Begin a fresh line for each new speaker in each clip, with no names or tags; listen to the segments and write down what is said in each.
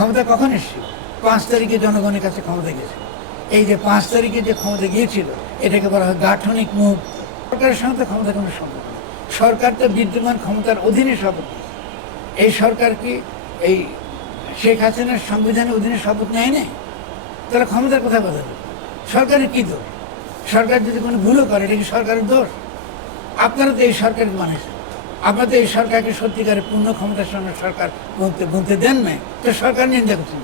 ক্ষমতা কখন এসেছিল? পাঁচ তারিখে জনগণের কাছে ক্ষমতা গেছে। এই যে পাঁচ তারিখে যে ক্ষমতা গিয়েছিল, এটাকে বলা হয় গাঠনিক মুখ সরকারের সঙ্গে ক্ষমতা কোনো নেই। সরকার তো বিদ্যমান ক্ষমতার অধীনে শপথ এই সরকার কি এই শেখ হাসিনার সংবিধানের অধীনে শপথ নেয় না তাহলে ক্ষমতার কথা কথা। সরকারের কী দোষ? সরকার যদি কোনো ভুলও করে, এটা কি সরকারের দোষ? আপনারা তো এই সরকারকে মানেছেন। আপনারা এই সরকারকে সত্যিকারের পূর্ণ ক্ষমতার সঙ্গে সরকার গুনতে গুনতে দেন নাই, তো সরকার নিন্দা করছেন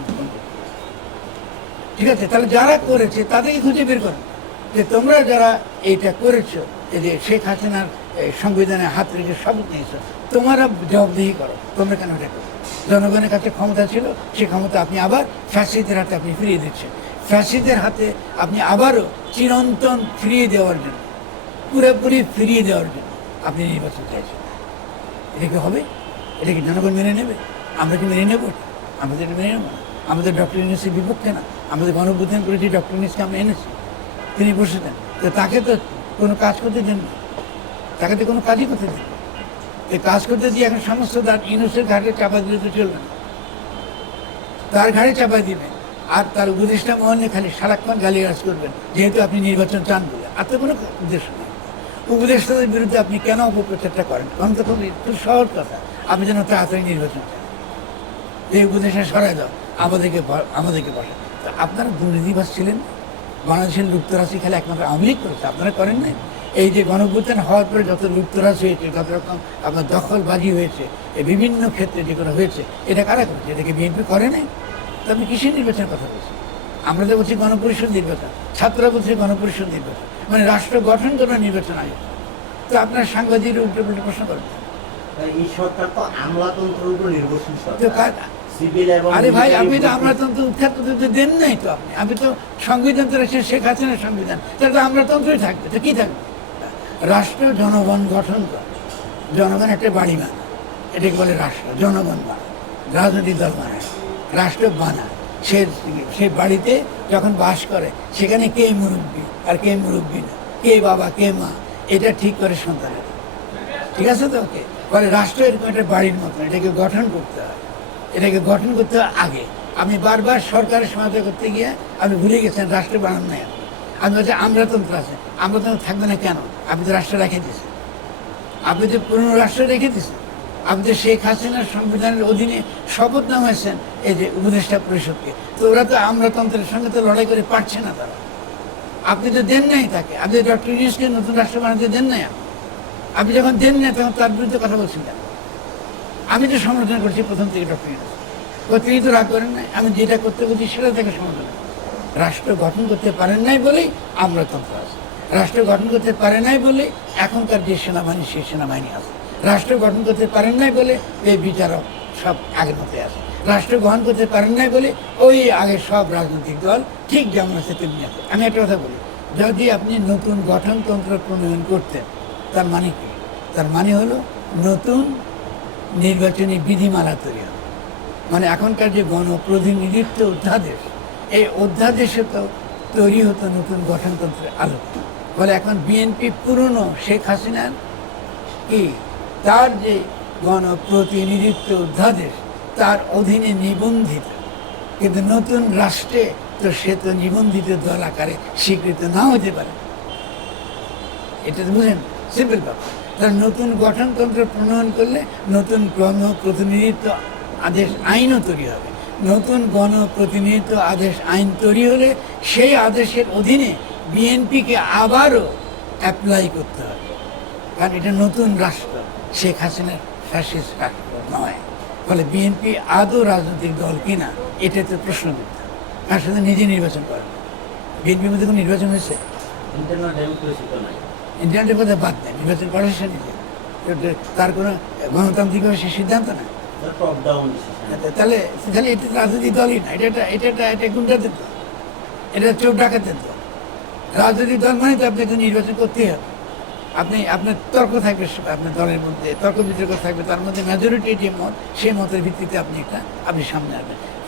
ঠিক আছে, তাহলে যারা করেছে তাদেরকে খুঁজে বের করো। যে তোমরা যারা এইটা করেছ, এই যে শেখ হাসিনার সংবিধানে হাত রেখে শপথ নিয়েছো, তোমরা জবাবদিহি করো, তোমরা কেন এটা করো? জনগণের কাছে ক্ষমতা ছিল, সে ক্ষমতা আপনি আবার ফ্যাসিদের হাতে আপনি ফিরিয়ে দিচ্ছেন। ফ্যাসিদের হাতে আপনি আবারও চিরন্তন ফিরিয়ে দেওয়ার জন্য, পুরোপুরি ফিরিয়ে দেওয়ার জন্য আপনি নির্বাচন চাইছেন। এটা কি হবে? এটা কি জনগণ মেনে নেবে? আমরা কি মেনে নেব? আমাদের মেনে নেব। আমাদের ডক্টর ইউনিসের বিপক্ষে না। আমাদের গণবুদ্ধান করেছি ডক্টর ইউনিসকে আমরা এনেছি। তিনি বসেছেন তো তাকে তো কোনো কাজ করতে দেন না। তাকে তো কোনো কাজই করতে দেন। এই কাজ করতে দিয়ে এখন সমস্ত তার ইউনুসের ঘাটে চাপা দিলে তো চলবে না। তার ঘাড়ে চাপা দিবে। আর তার উপদেষ্টা মহলে খালি সারাক্ষণ গালিগালাজ করবেন। যেহেতু আপনি নির্বাচন চান বলে। আর তো কোনো উদ্দেশ্য নেই। উপদেষ্টাদের বিরুদ্ধে আপনি কেন অপপ্রচারটা করেন? কারণ তো একটু সহজ কথা। আপনি যেন তাড়াতাড়ি নির্বাচন চান। এই উপদেশে সরাই দাও, আমাদেরকে আমাদেরকে বসে। তা আপনারা দুর্নীতিবাস ছিলেন? বাংলাদেশের লুপ্তরাশি খেলা একমাত্র আওয়ামী করেছে। আপনারা করেন নাই? এই যে গণভ্যুত্থান হওয়ার পরে যত লুপ্তরাজ হয়েছে, যত রকম আপনার দখলবাজি হয়েছে, এই বিভিন্ন ক্ষেত্রে যেগুলো হয়েছে, এটা কারা করেছে? এটাকে বিএনপি করে নাই? তো আপনি কিসের নির্বাচনের কথা বলছেন? আমরা তো বলছি গণপরিষদ নির্বাচন। ছাত্ররা বলছে গণপরিষদ নির্বাচন। মানে রাষ্ট্র গঠন করার নির্বাচন আয়োজন তো আপনার সাংবাদিকের উল্টো উল্টো প্রশ্ন
এই সরকার তো আমলাতন্ত্রের উপর নির্ভরশীল সরকার।
কার- আরে ভাই আপনি তো আমলাতন্ত্র করতে দেন নাই তো আপনি। আমি তো সংবিধান তো রেখে শেখ হাসিনার সংবিধান। তাহলে তো আমলাতন্ত্রই থাকবে। তো কি থাকবে? রাষ্ট্র জনগণ গঠন করে। জনগণ একটা বাড়ি বানায়। এটাকে বলে রাষ্ট্র। জনগণ বানায়। রাজনৈতিক দল বানায়। রাষ্ট্র বানায়। সে সে বাড়িতে যখন বাস করে, সেখানে কে মুরব্বী আর কে মুরব্বী না? কে বাবা, কে মা? এটা ঠিক করে সন্তানের। ঠিক আছে তো? ওকে। বলে রাষ্ট্র এরকম একটা বাড়ির মতো, এটাকে গঠন করতে হয়। এটাকে গঠন করতে হয় আগে। আমি বারবার সরকারের সহায়তা করতে গিয়ে আমি ভুলে গেছেন রাষ্ট্র বানান নাই আমি বলছি আমলাতন্ত্র আছে আমলাতন্ত্র থাকবে না কেন? আপনি তো রাষ্ট্র রেখে দিয়েছেন। আপনি তো পুরনো রাষ্ট্র রেখে দিয়েছেন। আপনি শেখ হাসিনার সংবিধানের অধীনে শপথ নাম হয়েছেন এই যে উপদেষ্টা পরিষদকে, তো ওরা তো আমলাতন্ত্রের সঙ্গে তো লড়াই করে পারছে না তারা। আপনি তো দেন নাই তাকে। আপনি ডক্টর ইউনিসকে নতুন রাষ্ট্র বানাতে দেন নাই আপনি। যখন দেন নাই, তখন তার বিরুদ্ধে কথা বলছেন কেন? আমি তো সমর্থন করছি প্রথম থেকে ডক্টর ইউনুস। তিনি তো রাগ করেন নাই, আমি যেটা করতে বলছি সেটা থেকে সমর্থন। রাষ্ট্র গঠন করতে পারেন নাই বলেই আমলাতন্ত্র আছে। রাষ্ট্র গঠন করতে পারে নাই বলে এখনকার যে সেনাবাহিনী, সেই সেনাবাহিনী আছে। রাষ্ট্র গঠন করতে পারেন নাই বলে এই বিচারক সব আগের মতো আছে। রাষ্ট্র গ্রহণ করতে পারেন নাই বলে ওই আগে সব রাজনৈতিক দল ঠিক যেমন আছে তেমনি আছে। আমি একটা কথা বলি, যদি আপনি নতুন গঠনতন্ত্র প্রণয়ন করতেন, তার মানে কি? তার মানে হলো নতুন নির্বাচনী বিধিমালা তৈরি হবে। মানে এখনকার যে গণপ্রতিনিধিত্ব অধ্যাদেশ, এই অধ্যাদেশে তো তৈরি হতো নতুন গঠনতন্ত্রের আলোকে। বলে এখন বিএনপি পুরনো শেখ হাসিনার কি তার যে গণপ্রতিনিধিত্ব অধ্যাদেশ তার অধীনে নিবন্ধিত। কিন্তু নতুন রাষ্ট্রে তো সে তো নিবন্ধিত দল আকারে স্বীকৃত না হতে পারে। এটা তো বুঝেন সিম্পল ব্যাপার। তার নতুন গঠনতন্ত্র প্রণয়ন করলে নতুন গণপ্রতিনিধিত্ব আদেশ আইনও তৈরি হবে। নতুন গণপ্রতিনিধিত্ব আদেশ আইন তৈরি হলে সেই আদেশের অধীনে বিএনপিকে আবারও অ্যাপ্লাই করতে হবে। কারণ এটা নতুন রাষ্ট্র। শেখ হাসিনার ফ্যাসিস্ট নয়। ফলে বিএনপি আদৌ রাজনৈতিক দল কিনা এটা তো প্রশ্ন করতে তার সাথে নিজে নির্বাচন করে বিএনপির মধ্যে কোনো নির্বাচন হয়েছে?
ইন্টারনাল ডেমোক্রেসি
ইন্টারনেটের কথা বাদ দেন নির্বাচন করার সে নিজে। তার কোনো গণতান্ত্রিকভাবে সে সিদ্ধান্ত না? তাহলে তাহলে এটা রাজনৈতিক দলই না এটা একটা এটা একটা এটা গুন্ডাদের দল। এটা চোর ডাকাতের দল। রাজনৈতিক দল মানে তো আপনাকে নির্বাচন করতেই হবে। আপনি আপনার তর্ক থাকবে, আপনার দলের মধ্যে, তর্ক বিতর্ক থাকবে, তার মধ্যে মেজরিটি যে মত সেই মতের ভিত্তিতে আপনি একটা, আপনি সামনে আসবেন।